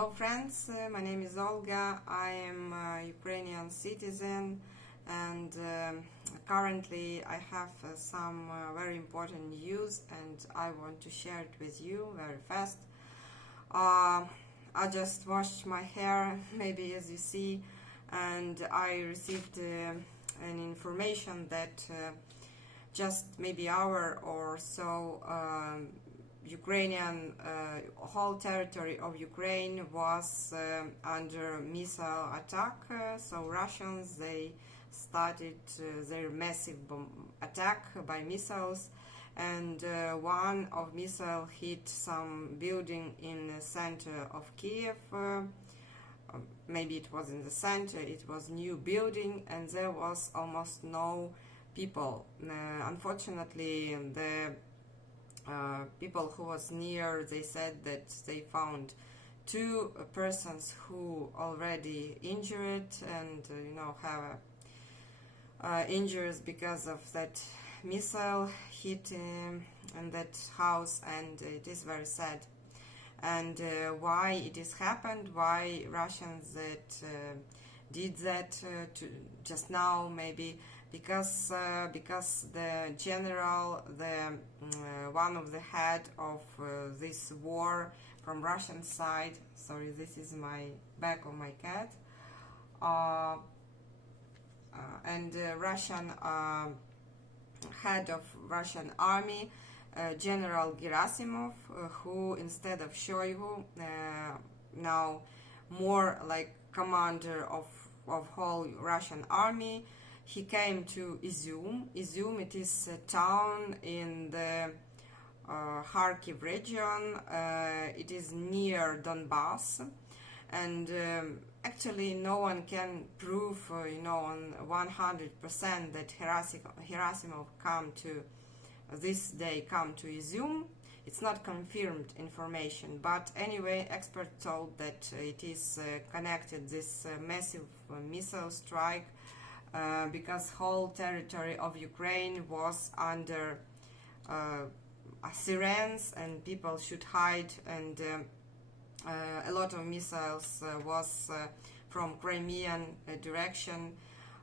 Hello friends, my name is Olga. I am a Ukrainian citizen and currently I have some very important news and I want to share it with you very fast. I just washed my hair, maybe as you see, and I received an information that just maybe hour or so Ukrainian whole territory of Ukraine was under missile attack. So Russians, they started their massive attack by missiles, and one of missile hit some building in the center of Kyiv. Maybe it was in the center, it was new building, and there was almost no people. Unfortunately, the people who was near, they said that they found two persons who already injured and have injuries because of that missile hit in that house, and it is very sad. And why it is happened, why Russians that did that to just now, maybe because the general, the one of the head of this war from Russian side, sorry, this is my back of my cat, and Russian head of Russian army, General Gerasimov, who instead of Shoigu, now more like commander of whole Russian army, he came to Izium. Izium, it is a town in the Kharkiv region. It is near Donbass, and actually no one can prove, on 100% that Gerasimov come to this day come to Izium. It's not confirmed information, but anyway, experts told that it is connected, this massive missile strike, because whole territory of Ukraine was under sirens and people should hide, and a lot of missiles was from Crimean direction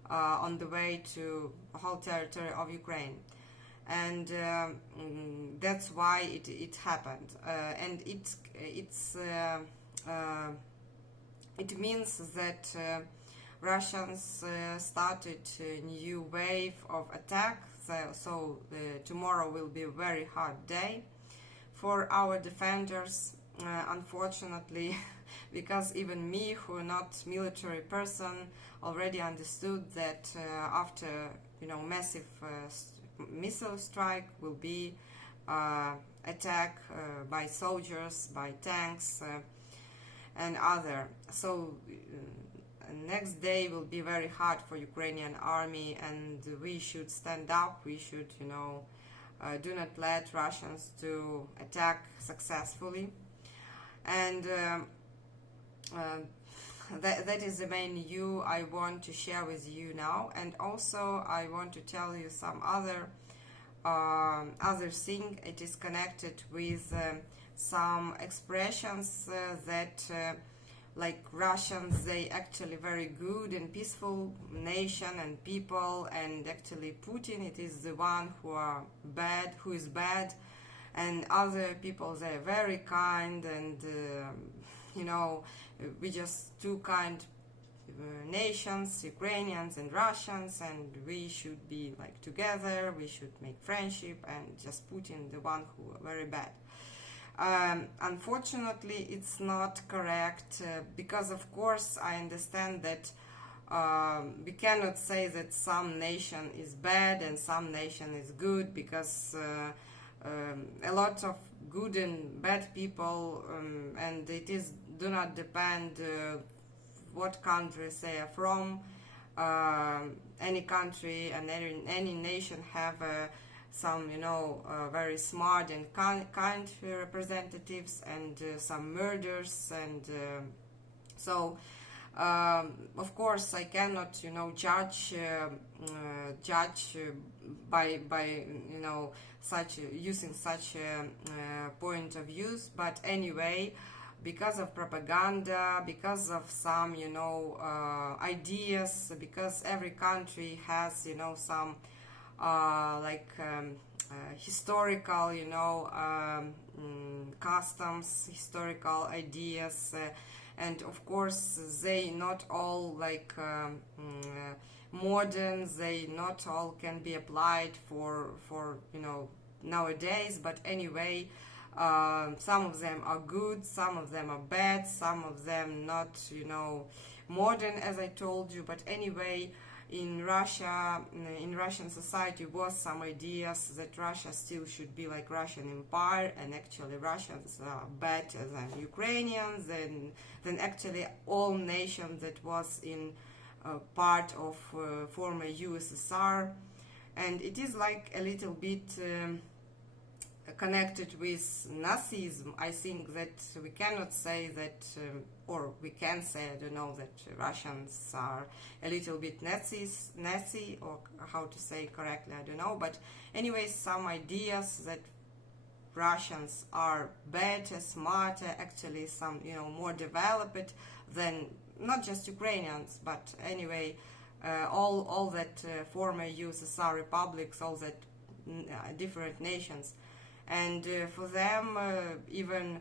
on the way to whole territory of Ukraine. And that's why it happened, and it means that Russians started a new wave of attack. So tomorrow will be a very hard day for our defenders, unfortunately, because even me, who not military person, already understood that after massive missile strike will be attack by soldiers, by tanks and other. So next day will be very hard for Ukrainian army, and we should stand up. We should do not let Russians to attack successfully, and that is the main news I want to share with you now. And also I want to tell you some other thing. It is connected with some expressions that like Russians, they actually very good and peaceful nation and people, and actually Putin, it is the one who is bad, and other people, they're very kind, and we just two kind nations, Ukrainians and Russians, and we should be like together, we should make friendship, and just Putin, the one who are very bad. Unfortunately, it's not correct, because of course I understand that we cannot say that some nation is bad and some nation is good, because a lot of good and bad people, and it is do not depend what country they are from. Any country and any nation have some very smart and kind representatives, and some murders, and so of course I cannot judge by such using such point of views. But anyway, because of propaganda, because of some, ideas, because every country has, some historical, customs, historical ideas, and of course they not all modern, they not all can be applied for nowadays, but anyway, some of them are good, some of them are bad, some of them not modern, as I told you, but anyway, in Russia, in Russian society was some ideas that Russia still should be like Russian Empire, and actually Russians are better than Ukrainians, than actually all nations that was in part of former USSR, and it is like a little bit connected with Nazism. I think that we cannot say that, or we can say, I don't know, that Russians are a little bit Nazi, or how to say correctly, I don't know, but anyway, some ideas that Russians are better, smarter, actually some, more developed than not just Ukrainians, but anyway, all that former USSR republics, all that different nations. And for them, even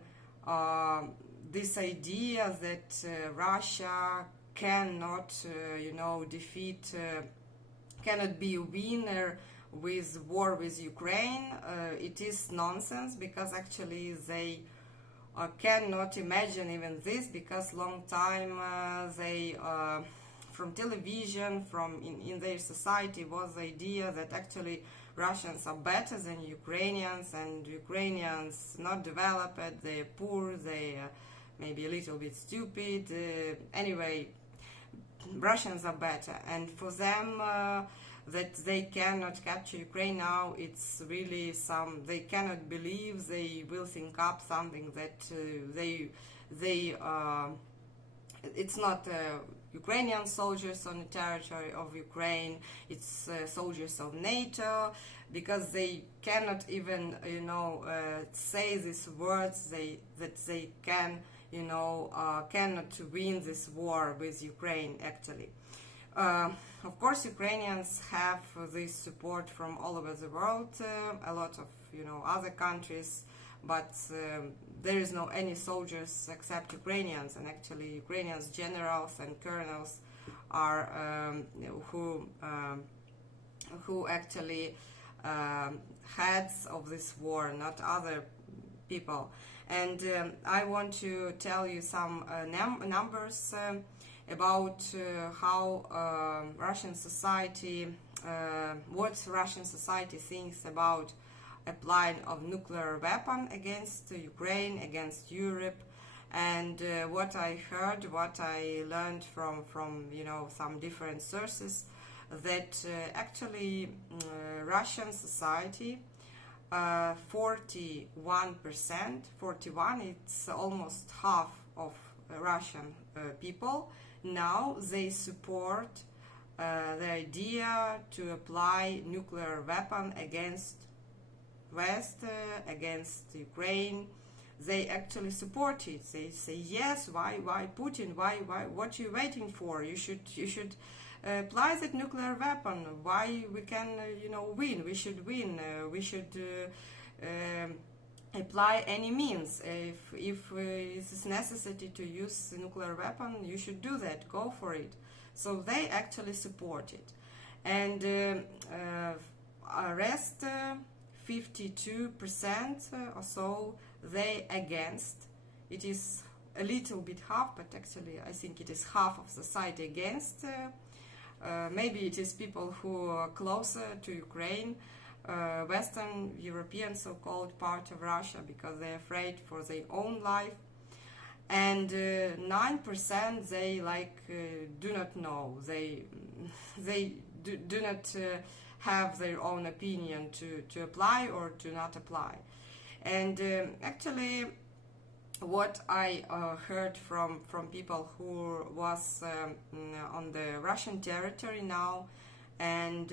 this idea that Russia cannot, defeat, cannot be a winner with war with Ukraine, it is nonsense, because actually they cannot imagine even this, because long time they from television, from in their society was the idea that actually Russians are better than Ukrainians, and Ukrainians not developed, they're poor, they maybe a little bit stupid. Anyway, Russians are better, and for them that they cannot capture Ukraine now, it's really they cannot believe. They will think up something that it's not Ukrainian soldiers on the territory of Ukraine, it's soldiers of NATO, because they cannot even, say these words, that they can, cannot win this war with Ukraine, actually. Of course, Ukrainians have this support from all over the world, a lot of, other countries, but there is no any soldiers except Ukrainians, and actually Ukrainians generals and colonels are who actually heads of this war, not other people. And I want to tell you some numbers about how Russian society, what Russian society thinks about applying of nuclear weapon against Ukraine, against Europe, and what I heard, what I learned from some different sources, that actually Russian society, 41%, 41, it's almost half of Russian people, now they support the idea to apply nuclear weapon against West, against Ukraine. They actually support it. They say yes. Why Putin? Why? What are you waiting for? You should apply that nuclear weapon. Why we can win? We should win. We should apply any means. If it is necessary to use the nuclear weapon, you should do that. Go for it. So they actually support it, and rest. 52% or so they against. It is a little bit half, but actually I think it is half of society against. Maybe it is people who are closer to Ukraine, Western European so-called part of Russia, because they're afraid for their own life. And 9% they do not know. They do not have their own opinion to apply or to not apply. And actually what I heard from people who was on the Russian territory now, and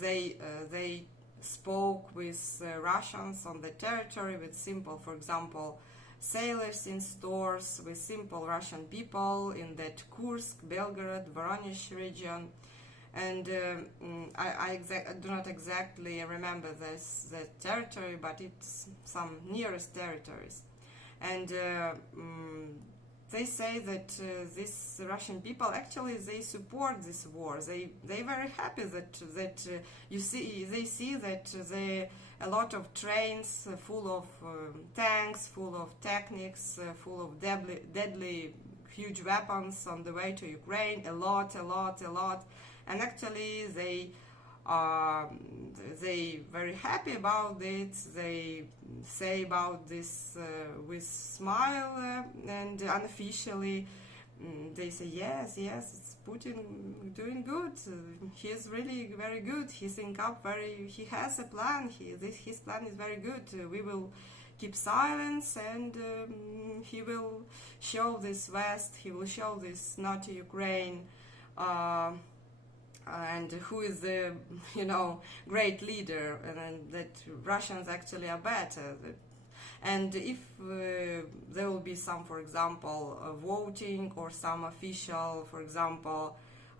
they spoke with Russians on the territory with simple, for example, sailors in stores, with simple Russian people in that Kursk, Belgorod, Voronezh region. And I do not exactly remember the territory, but it's some nearest territories. And they say that these Russian people actually they support this war. They very happy that you see they see that a lot of trains full of tanks, full of techniques, full of deadly huge weapons on the way to Ukraine. A lot. And actually they very happy about it. They say about this with smile, and unofficially they say yes, it's Putin doing good. He's really very good. He he has a plan. His plan is very good. We will keep silence, and he will show this West. He will show this not Ukraine. And who is the great leader, and that Russians actually are better. And if there will be some, for example, voting, or some official, for example,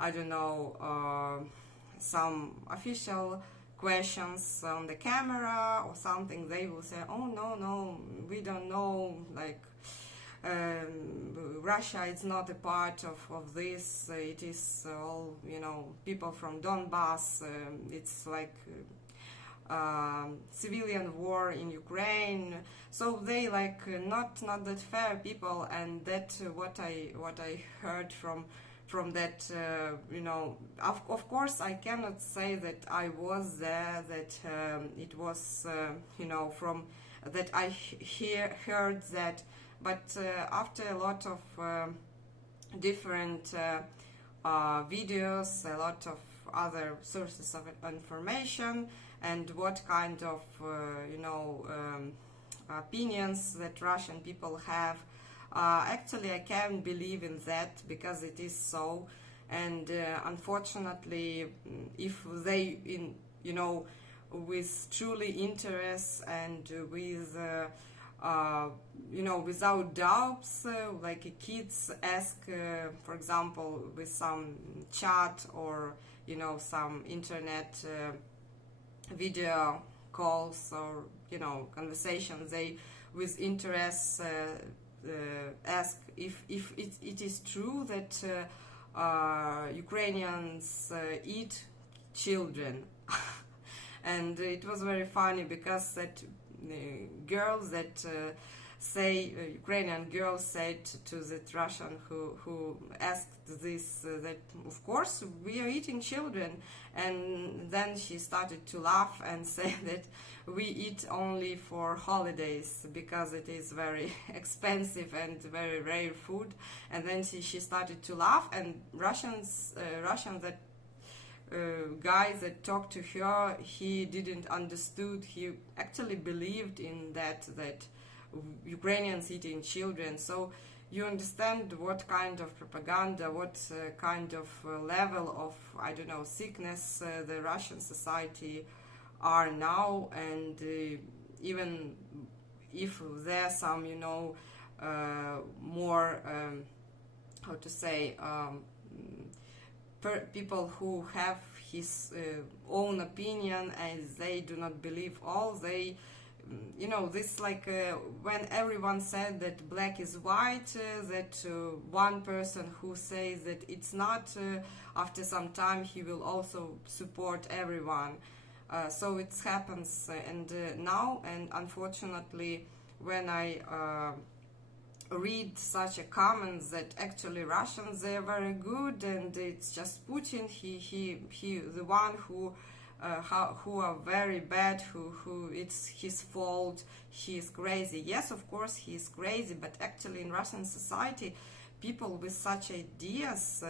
I don't know, some official questions on the camera or something, they will say, oh no, we don't know, like Russia is not a part of this. It is all people from Donbass. It's like civilian war in Ukraine. So they like not that fair people, and that what I heard from that of course I cannot say that I was there, that it was from that I heard that. But after a lot of different videos, a lot of other sources of information, and what kind of opinions that Russian people have, actually I can believe in that, because it is so. And unfortunately, if they with truly interest and with without doubts, like kids ask, for example, with some chat or some internet video calls or conversations, they with interest ask if it is true that Ukrainians eat children. And it was very funny, because that girls that Ukrainian girls said to that Russian who asked this, that of course we are eating children. And then she started to laugh and say that we eat only for holidays, because it is very expensive and very rare food. And then she started to laugh, and Russian that guy that talked to her, he didn't understood. He actually believed in that Ukrainians eating children. So you understand what kind of propaganda, what kind of level of, I don't know, sickness the Russian society are now. And even if there are some more how to say people who have his own opinion, and they do not believe all. They this like when everyone said that black is white, that one person who says that it's not, after some time he will also support everyone. So it happens, and now, and unfortunately, when I read such a comments that actually Russians, they are very good, and it's just Putin, he the one who are very bad, who it's his fault, he is crazy. Yes, of course he is crazy, but actually in Russian society, people with such ideas,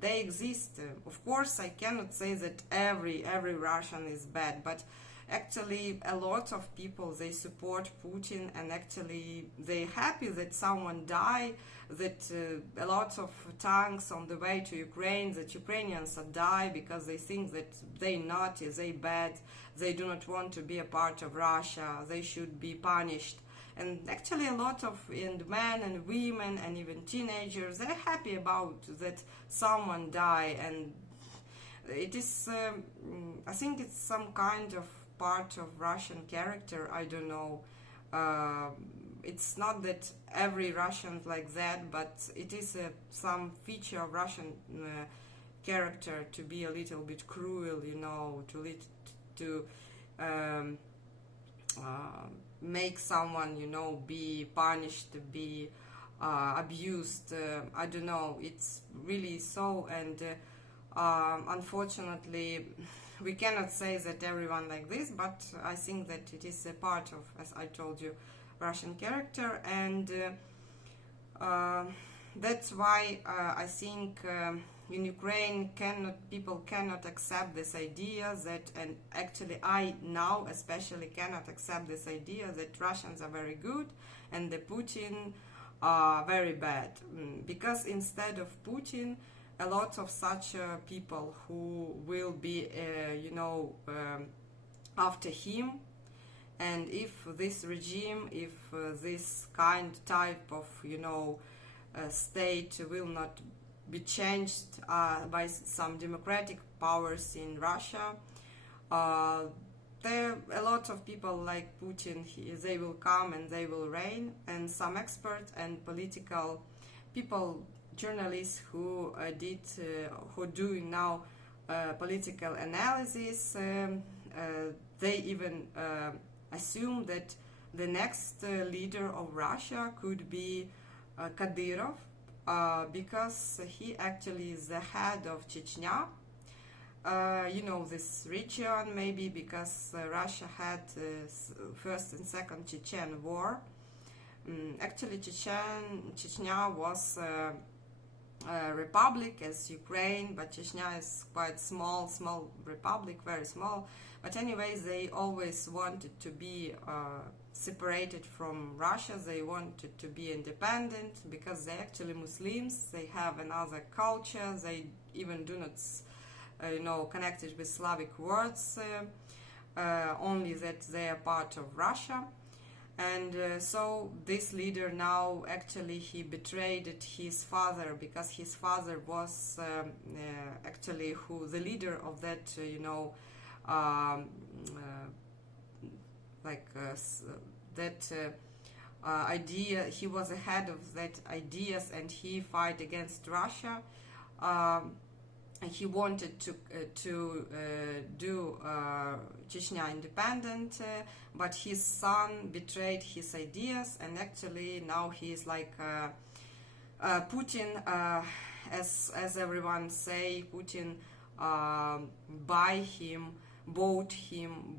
they exist. Of course I cannot say that every Russian is bad, but actually a lot of people, they support Putin, and actually they happy that someone died, that a lot of tanks on the way to Ukraine, that Ukrainians die because they think that they naughty, they bad, they do not want to be a part of Russia, they should be punished. And actually a lot of men and women and even teenagers, they're happy about that someone died. And it is, I think it's some kind of part of Russian character, I don't know. It's not that every Russian's like that, but it is some feature of Russian character to be a little bit cruel, you know, to make someone, you know, be punished, be abused. I don't know. It's really so, and unfortunately, we cannot say that everyone like this, but I think that it is a part of, as I told you, Russian character, and that's why I think in Ukraine people cannot accept this idea that, and actually I now especially cannot accept this idea that Russians are very good and the Putin are very bad, because instead of Putin, a lot of such people who will be you know, after him. And if this regime, if this type of, you know, state will not be changed by some democratic powers in Russia, there a lot of people like Putin, they will come and they will reign. And some experts and political people, journalists who do now political analysis, they even assume that the next leader of Russia could be Kadyrov, because he actually is the head of Chechnya. You know, this region, maybe because Russia had first and second Chechen war. Actually, Chechnya was a republic as Ukraine, but Chechnya is quite small republic, very small. But anyways, they always wanted to be separated from Russia. They wanted to be independent because they're actually Muslims. They have another culture. They even do not, you know, connected with Slavic words, only that they are part of Russia. And so this leader now, actually, he betrayed his father, because his father was actually the leader of that, you know, idea. He was ahead of that ideas, and he fight against Russia. He wanted to do Chechnya independent, but his son betrayed his ideas, and actually now he is like Putin, as everyone say. Putin bought him,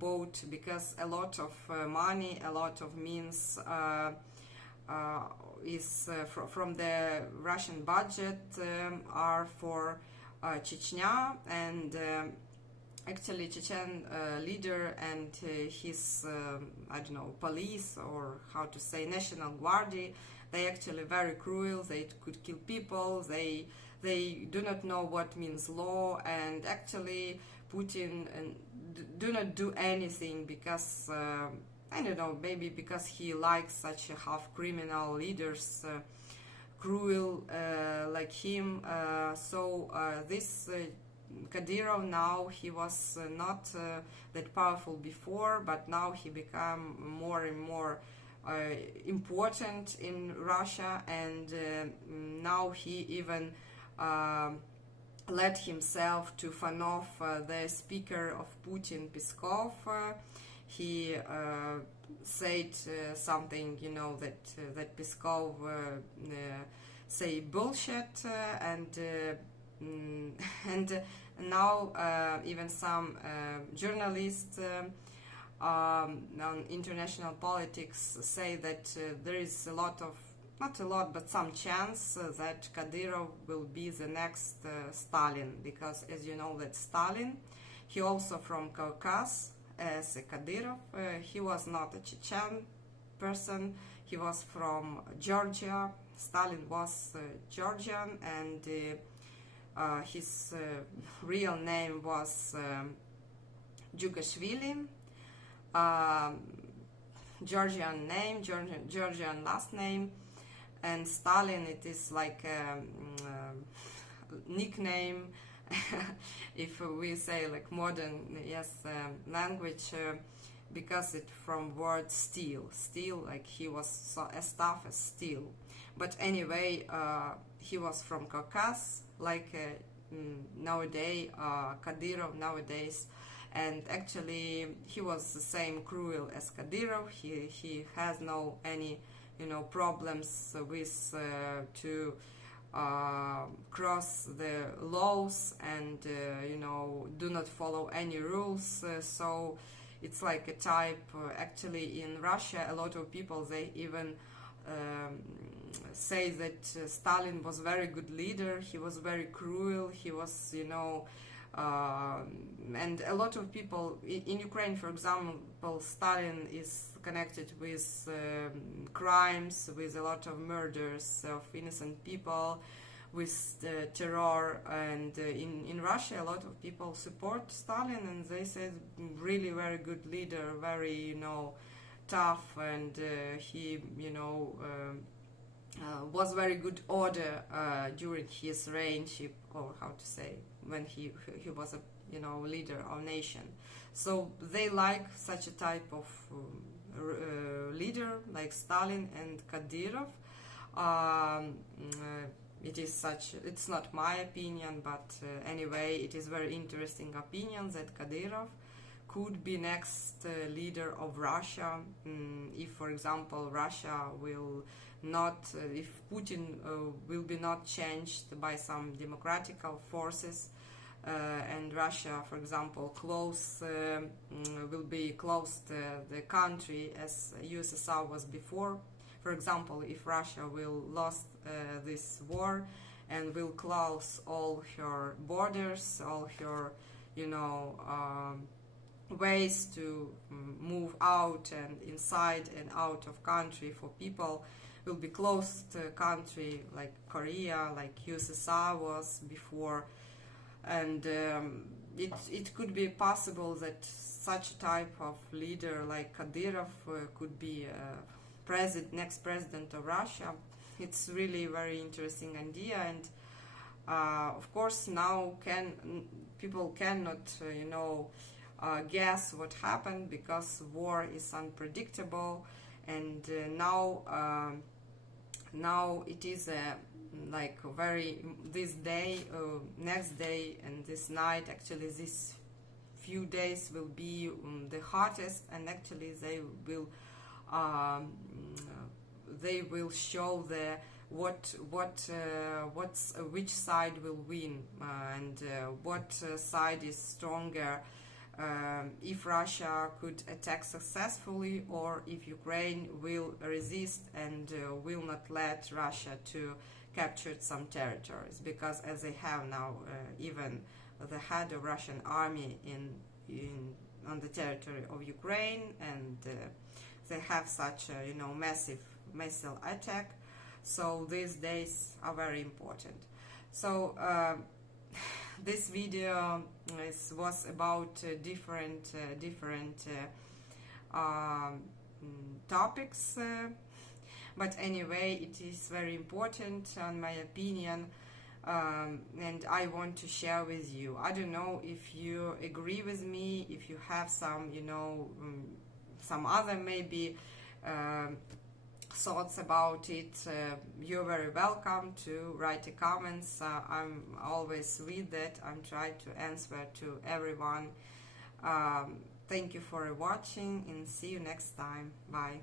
because a lot of money, a lot of means is from the Russian budget are for Chechnya, and actually Chechen leader and his I don't know, police, or how to say, National Guard, they actually very cruel. They could kill people. They do not know what means law, and actually Putin do not do anything because I don't know, maybe because he likes such a half criminal leaders, cruel like him. So this Kadyrov, now he was not that powerful before, but now he became more and more important in Russia, and now he even led himself to fan off the speaker of Putin, Peskov. He said something, you know, that Peskov say bullshit, and now even some journalists on international politics say that there is a lot of, not a lot, but some chance that Kadyrov will be the next Stalin, because as you know that Stalin, he also from Caucasus, as Kadyrov, he was not a Chechen person, he was from Georgia. Stalin was Georgian, and his real name was Jugashvili. Georgian name, Georgian last name, and Stalin, it is like a nickname. If we say like modern, yes, language, because it from word steel, like he was so as tough as steel. But anyway, he was from Caucasus, like nowadays, Kadyrov nowadays, and actually he was the same cruel as Kadyrov. He has no any problems with to cross the laws and do not follow any rules. So it's like a type. Actually, in Russia, a lot of people, they even say that Stalin was a very good leader. He was very cruel. He was, and a lot of people in Ukraine, for example, Stalin is connected with crimes, with a lot of murders of innocent people, with terror. And in Russia, a lot of people support Stalin, and they say really very good leader, very tough, and he was very good order during his reign, or how to say, when he was a leader of nation. So they like such a type of leader like Stalin and Kadyrov. It's not my opinion, but anyway, it is very interesting opinion that Kadyrov could be next leader of Russia, if, for example, Russia will not, if Putin will be not changed by some democratical forces, and Russia, for example, will be closed the country as USSR was before. For example, if Russia will lost this war and will close all her borders, all her ways to move out and inside and out of country for people, will be closed country like Korea, like USSR was before. And it could be possible that such a type of leader like Kadyrov could be next president of Russia. It's really very interesting idea, and of course now people cannot guess what happened, because war is unpredictable, and now it is like very this day, next day, and this night. Actually, these few days will be the hottest, and actually they will show which side will win, and what side is stronger. If Russia could attack successfully, or if Ukraine will resist and will not let Russia to capture some territories, because as they have now, even the head of Russian army on the territory of Ukraine, and they have such a massive missile attack. So these days are very important. So this video was about different topics, but anyway, it is very important, in my opinion, and I want to share with you. I don't know if you agree with me, if you have some some other maybe thoughts about it. You're very welcome to write a comments. I'm always read that. I'm trying to answer to everyone. Thank you for watching, and see you next time. Bye.